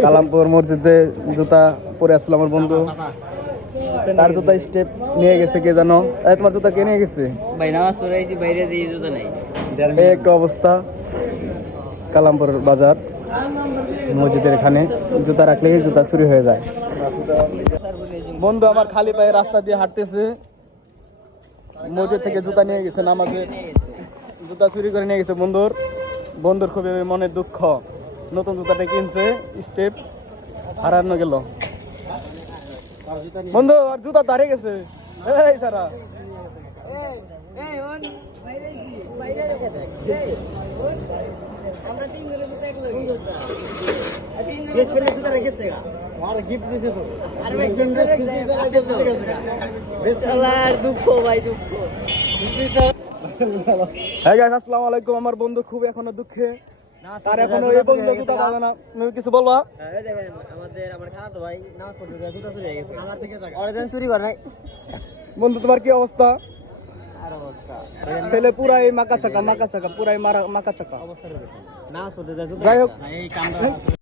কালামপুর মসজিদে জুতা পরে আসলো আমার বন্ধু, তার জুতা স্টেপ নিয়ে গেছে কে জানো। তোমার জুতা কে নিয়ে গেছে? ভাই নামাজ পড়ে আইছি, বাইরে দিয়ে জুতা নাই। এই একটা অবস্থা কালামপুর বাজার মসজিদের এখানে, জুতা রাখলেই জুতা চুরি হয়ে যায়। বন্ধু আমার খালি পায়ে রাস্তা দিয়ে হাঁটতেছে, মসজিদ থেকে জুতা নিয়ে গেছে, নামাজে জুতা চুরি করে নিয়ে গেছে। বন্ধুর খুবই মনের দুঃখ, নতুন জুতাটা কিনছে, স্টেপ হারানো গেল। বন্ধু আর জুতা দাঁড়িয়ে গেছে। এই সারা আসসালামু আলাইকুম। আমার বন্ধু খুব এখনো দুঃখে, তার এখনো এই বন্ধু জুতা পাবে না। তুমি কিছু বলবা? বন্ধু তোমার কি অবস্থা? ছেলে পুরাই মাকা চাকা পুরাই মাকা চাকা। যাই হোক